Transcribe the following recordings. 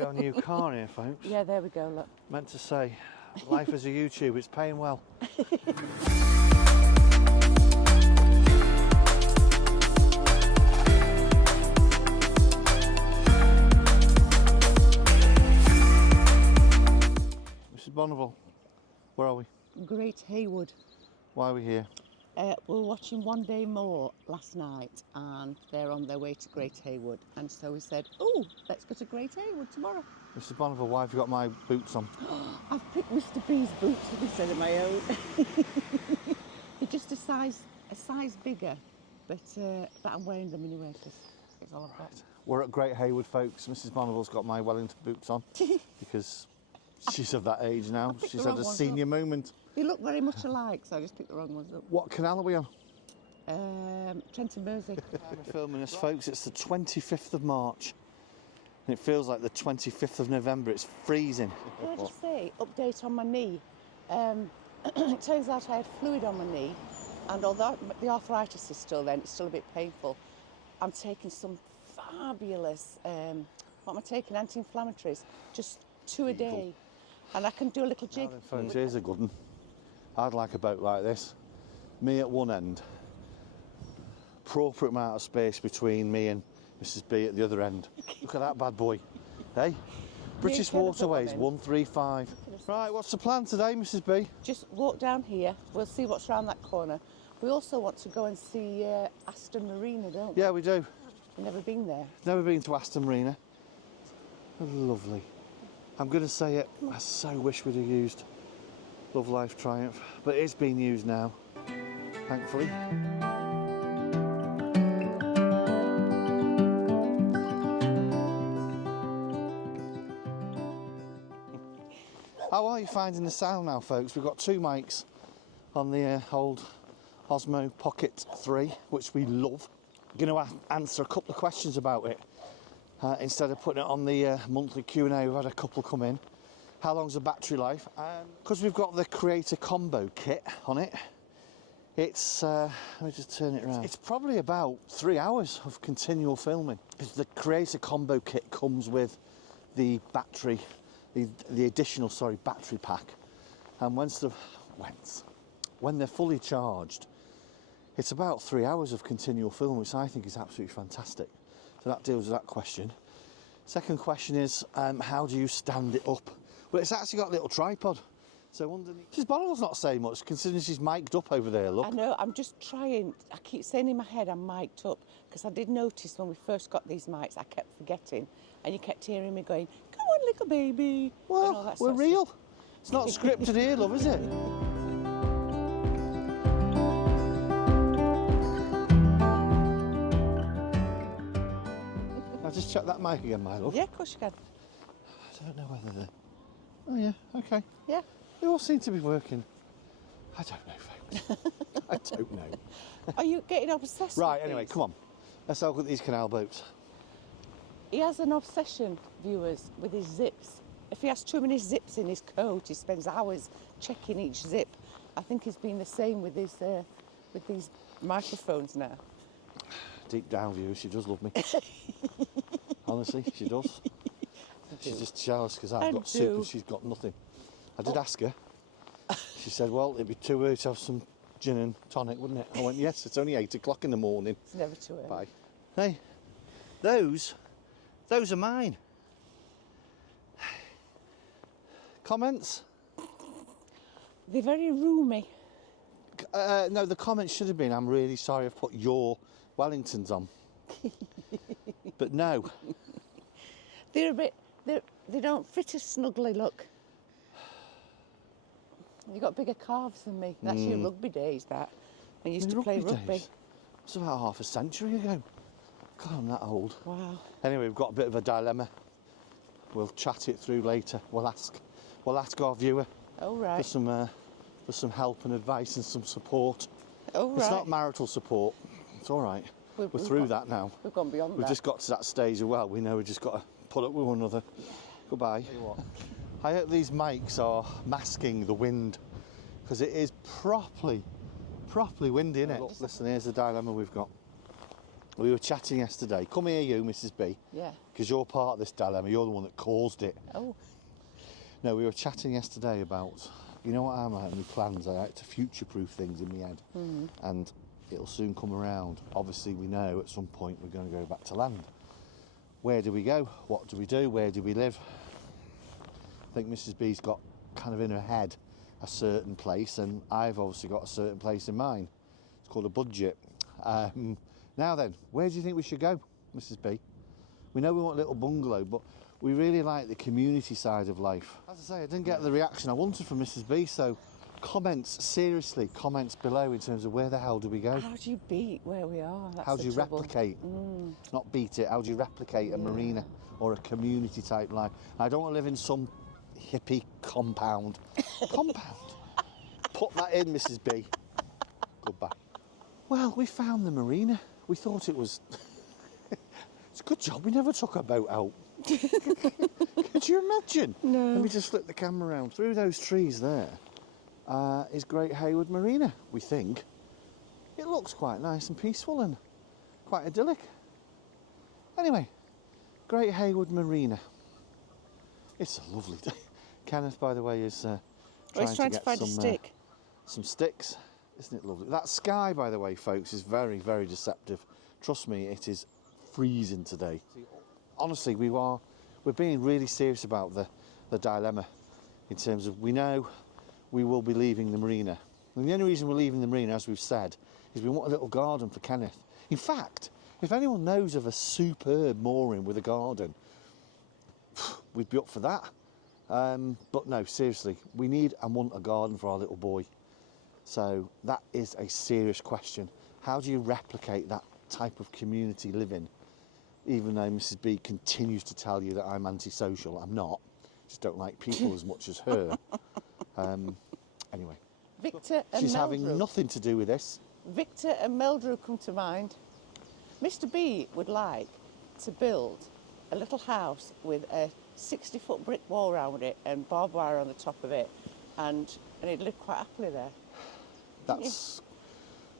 Our new car here, folks. Yeah, there we go, look. Meant to say, life as a YouTube, it's paying well. Mrs Bonneville, where are we? Great Haywood. Why are we here? We were watching One Day More last night and they're on their way to Great Haywood. And so we said, oh, let's go to Great Haywood tomorrow. Mrs Bonneville, why have you got my boots on? I've picked Mr B's boots instead of my own. They're just a size bigger, but I'm wearing them anyway because it's all I've got. We're at Great Haywood, folks. Mrs Bonneville's got my Wellington boots on because she's of that age now. She's had a senior moment. They look very much alike, so I just picked the wrong ones up. What canal are we on? Trent and Mersey. We're filming this, folks. It's the 25th of March. And it feels like the 25th of November. It's freezing. Can I just say, update on my knee. It turns out I had fluid on my knee, and although the arthritis is still there, and it's still a bit painful, I'm taking some fabulous, what am I taking, anti-inflammatories, just 2 a day. And I can do a little jig. Folks, here's a good one. I'd like a boat like this. Me at one end. Appropriate amount of space between me and Mrs B at the other end. Look at that bad boy. Hey? British Waterways 135. Right, what's the plan today, Mrs B? Just walk down here. We'll see what's around that corner. We also want to go and see Aston Marina, don't we? Yeah, we do. We've never been there. Never been to Aston Marina. Lovely. I'm going to say it, I so wish we'd have used Love Life Triumph, but it's been used now, thankfully. How are you finding the sound now, folks? We've got 2 mics on the old Osmo Pocket 3, which we love. We're going to answer a couple of questions about it. Instead of putting it on the monthly Q&A, we've had a couple come in. How long's the battery life? Because we've got the Creator Combo kit on it, it's, let me just turn it around. It's probably about 3 hours of continual filming. Because the Creator Combo kit comes with the battery, the additional, battery pack. And when they're fully charged, it's about 3 hours of continual film, which I think is absolutely fantastic. So that deals with that question. Second question is, how do you stand it up? Well, it's actually got a little tripod. So underneath. Mrs Bonneville's not saying much, considering she's mic'd up over there, look. I know, I'm just trying. I keep saying in my head I'm mic'd up, because I did notice when we first got these mics, I kept forgetting, and you kept hearing me going, come on, little baby. Well, we're real. It's not scripted here, love, is it? Just check that mic again, my love. Yeah, of course you can. I don't know whether they're... Oh yeah, okay. Yeah. They all seem to be working. I don't know, folks. I don't know. Are you getting obsessed Right, with anyway, these? come on. Let's have a look at these canal boats. He has an obsession, viewers, with his zips. If he has too many zips in his coat, he spends hours checking each zip. I think he's been the same with his with these microphones now. Deep down, viewers, she does love me. Honestly, she does. She's just jealous because I've got soup and she's got nothing. I did ask her. She said, well, it'd be too early to have some gin and tonic, wouldn't it? I went, yes, it's only 8 o'clock in the morning. It's never too early. Bye. Hey, those are mine. Comments? They're very roomy. No, the comments should have been, I'm really sorry I've put your Wellingtons on. But no. They're a bit, they don't fit as snugly, look. You've got bigger calves than me. That's your rugby days, that. I used to play rugby. Days? It was about half a century ago. God, I'm that old. Wow. Anyway, we've got a bit of a dilemma. We'll chat it through later. We'll ask our viewer for some help and advice and some support. Oh, right. It's not marital support. It's all right. We're through that now. We've gone beyond that. We've just got to that stage as well. We know we've just got to put up with one another. Goodbye. I hope these mics are masking the wind, because it is properly windy, isn't it? Listen, here's the dilemma we've got. We were chatting yesterday. Come here, you, Mrs B. Yeah. Because because you're part of this dilemma. You're the one that caused it. Oh. No, we were chatting yesterday about, you know what I'm like, my plans. I like to future-proof things in my head, and it'll soon come around. Obviously, we know at some point we're going to go back to land. Where do we go? What do we do? Where do we live? I think Mrs B's got kind of in her head a certain place, and I've obviously got a certain place in mind. It's called a budget. Now then, where do you think we should go, Mrs B? We know we want a little bungalow, but we really like the community side of life. As I say, I didn't get the reaction I wanted from Mrs B, so comments, seriously, comments below in terms of where the hell do we go? How do you beat where we are? That's How do the you trouble. replicate? Not beat it, how do you replicate a marina or a community type life? I don't want to live in some hippie compound. Compound? Put that in, Mrs B. Goodbye. Well, we found the marina. We thought it was... It's a good job we never took our boat out. Could you imagine? No. Let me just flip the camera around. Through those trees there is Great Haywood Marina, we think. It looks quite nice and peaceful and quite idyllic. Anyway, Great Haywood Marina. It's a lovely day. Kenneth, by the way, is trying to find a stick. Some sticks. Isn't it lovely? That sky, by the way, folks, is very, very deceptive. Trust me, it is freezing today. Honestly, we're being really serious about the dilemma in terms of we know we will be leaving the marina. And the only reason we're leaving the marina, as we've said, is we want a little garden for Kenneth. In fact, if anyone knows of a superb mooring with a garden, we'd be up for that. But no, seriously, we need and want a garden for our little boy. So that is a serious question. How do you replicate that type of community living? Even though Mrs B continues to tell you that I'm antisocial, I'm not. Just don't like people as much as her. Anyway, Victor and she's Meldrew. having nothing to do with this. Victor and Meldrew come to mind. Mr B would like to build a little house with a 60-foot brick wall around it and barbed wire on the top of it, and he'd live quite happily there. That's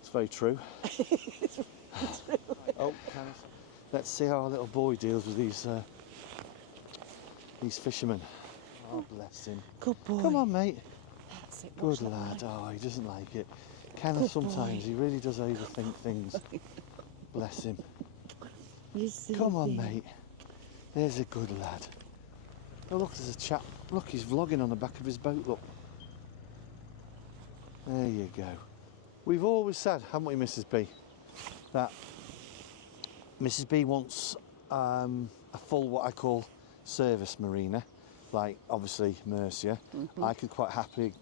it's very true. It's really true. Oh, Kenneth. Let's see how our little boy deals with these fishermen. Oh, bless him. Good boy. Come on, mate. That's it. Good lad. Oh, he doesn't like it. Kenneth, sometimes he really does overthink things. Bless him. Come on, mate. There's a good lad. Oh, look, there's a chap. Look, he's vlogging on the back of his boat, look. There you go. We've always said, haven't we, Mrs B, that Mrs B wants a full, what I call, service marina, like obviously Mercia. I could quite happily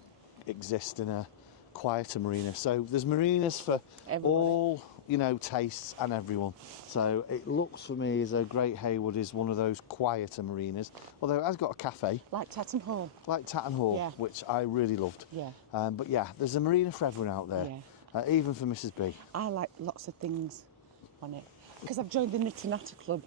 exist in a quieter marina. So there's marinas for all, you know, tastes and everyone. So it looks for me as though Great Haywood is one of those quieter marinas, although it has got a cafe. Like Tatton Hall. Like Tatton Hall, Yeah. which I really loved. Yeah. But yeah, there's a marina for everyone out there, even for Mrs B. I like lots of things on it because I've joined the Knit and Natter Club,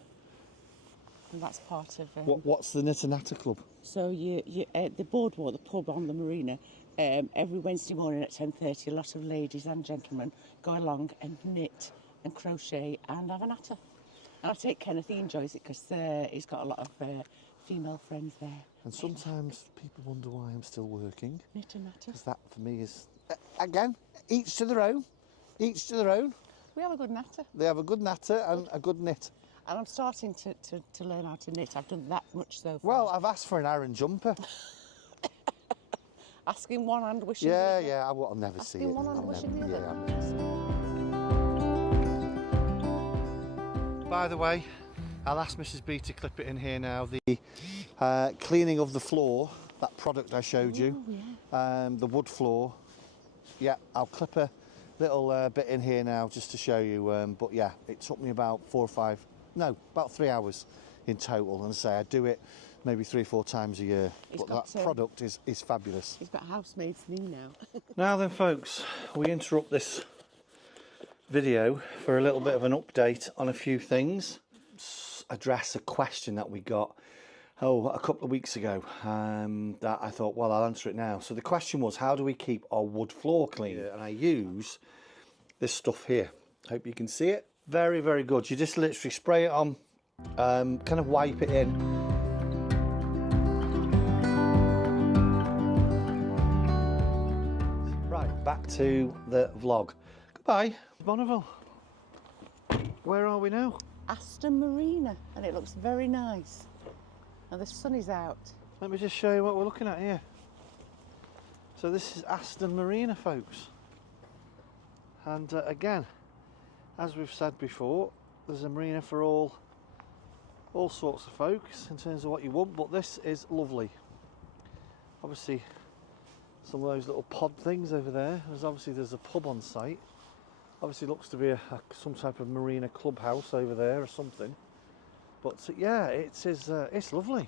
and that's part of. What's the Knit and Natter Club? So the boardwalk, the pub on the marina. Every Wednesday morning at 10:30, a lot of ladies and gentlemen go along and knit and crochet and have a natter. And I take Kenneth, he enjoys it because he's got a lot of female friends there. And sometimes people wonder why I'm still working. Knit and natter. Because that for me is, again, each to their own. Each to their own. We have a good natter. They have a good natter and a good knit. And I'm starting to learn how to knit. I've done that much so far. Well, I've asked for an Aaron jumper. Asking one hand, wishing the Yeah, other. yeah, I'll never see it. Asking one hand, I'll wishing the never- other. yeah, I'll never see it. By the way, I'll ask Mrs B to clip it in here now. The cleaning of the floor, that product I showed you, the wood floor. Yeah, I'll clip a little bit in here now just to show you. But yeah, it took me about about 3 hours in total. And I say I do it maybe 3 or 4 times a year. But that product is fabulous. He's got housemaid's knee now. Now then, folks, we interrupt this video for a little bit of an update on a few things. Address a question that we got a couple of weeks ago that I thought, well, I'll answer it now. So the question was, how do we keep our wood floor clean? And I use this stuff here. Hope you can see it. Very, very good. You just literally spray it on kind of wipe it in. Right, back to the vlog. Goodbye, Bonneville. Where are we now? Aston Marina, and it looks very nice. And the sun is out. Let me just show you what we're looking at here. So this is Aston Marina, folks. And again, as we've said before, there's a marina for all sorts of folks in terms of what you want, but this is lovely. Obviously, some of those little pod things over there. There's a pub on site. Obviously, looks to be some type of marina clubhouse over there or something. But yeah, it's lovely.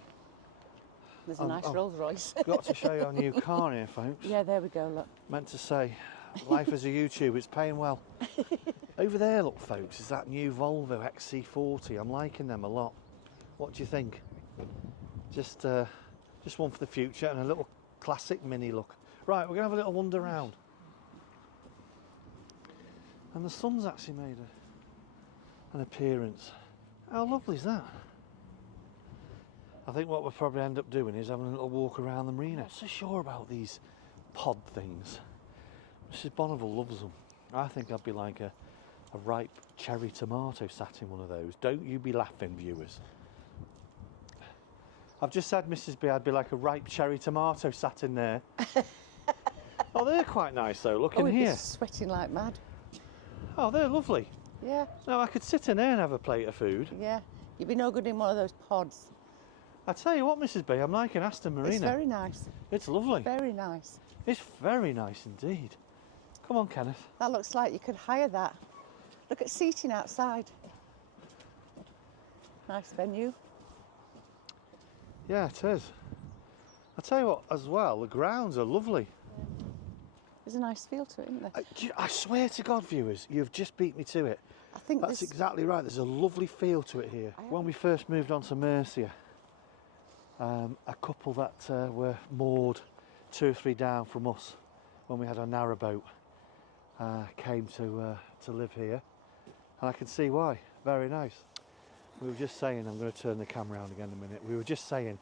There's a nice Rolls Royce. Got to show you our new car here, folks. Yeah, there we go. Look. Meant to say, life as a YouTube, it's paying well. Over there, look, folks, is that new Volvo XC40. I'm liking them a lot. What do you think? Just one for the future and a little classic mini look. Right, we're gonna have a little wander around. And the sun's actually made an appearance. How lovely is that? I think what we'll probably end up doing is having a little walk around the marina. I'm not so sure about these pod things. Mrs Bonneville loves them. I think I'd be like a ripe cherry tomato sat in one of those. Don't you be laughing, viewers. I've just said, Mrs B, I'd be like a ripe cherry tomato sat in there. Oh, they're quite nice though, look in here. Be sweating like mad. Oh, they're lovely. Yeah. No, I could sit in there and have a plate of food. Yeah. You'd be no good in one of those pods. I tell you what, Mrs B, I'm liking Aston Marina. It's very nice. It's lovely. Very nice. It's very nice indeed. Come on, Kenneth. That looks like you could hire that. Look at seating outside. Nice venue. Yeah, it is. I tell you what, as well, the grounds are lovely. There's a nice feel to it, isn't there? I swear to God, viewers, you've just beat me to it. I think that's exactly right. There's a lovely feel to it here. When we first moved on to Mercia, a couple that were moored 2 or 3 down from us when we had our narrowboat came to live here, and I can see why. Very nice. We were just saying, I'm going to turn the camera around again in a minute. We were just saying,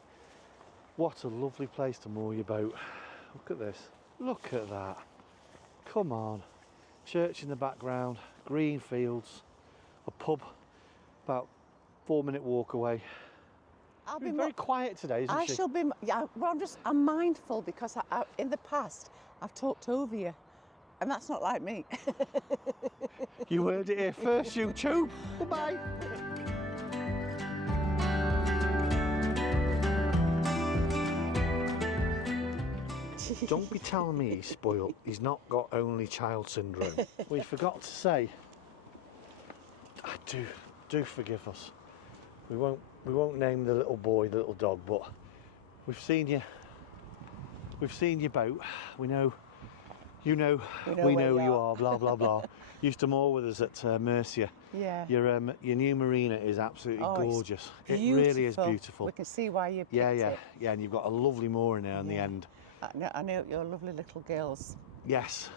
what a lovely place to moor your boat. Look at this. Look at that. Come on. Church in the background, green fields, a pub about 4-minute walk away. I'll be very quiet today, isn't she? I shall be. Yeah. Well, I'm mindful because in the past I've talked over you, and that's not like me. You heard it here first, YouTube. Goodbye. Don't be telling me he's spoiled. He's not got only child syndrome. We forgot to say. Do forgive us. We won't name the little boy, the little dog, but we've seen you. We've seen your boat. We know. You know. We know you are. Blah blah blah. Used to moor with us at Mercia. Yeah. Your new marina is absolutely gorgeous. It really is beautiful. We can see why you picked it. Yeah, and you've got a lovely mooring there on the end. I know your lovely little girls. Yes.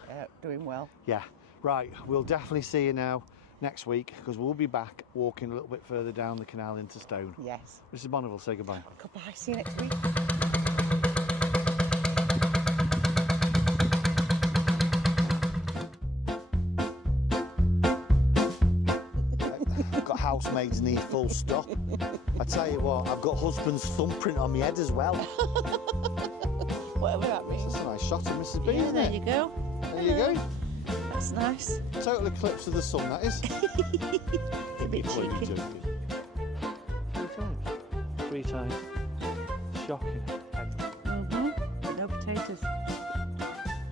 Doing well. Yeah. Right. We'll definitely see you now next week because we'll be back walking a little bit further down the canal into Stone. Yes. Mrs Bonneville, say goodbye. Goodbye. See you next week. Got housemaids need full stop. I tell you what, I've got husband's thumbprint on my head as well. Whatever that means. That's a nice shot of Mrs B, isn't there it? you go. There you go. That's nice. Total eclipse of the sun, that is. A bit cheeky. 3 times. 3 times. Shocking. No potatoes.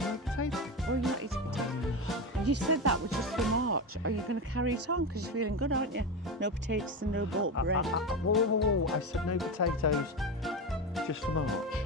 No potatoes. Oh, you're not eating potatoes. You said that was just for March. Are you going to carry it on? Because you're feeling good, aren't you? No potatoes and no bought bread. Whoa. I said no potatoes just for March.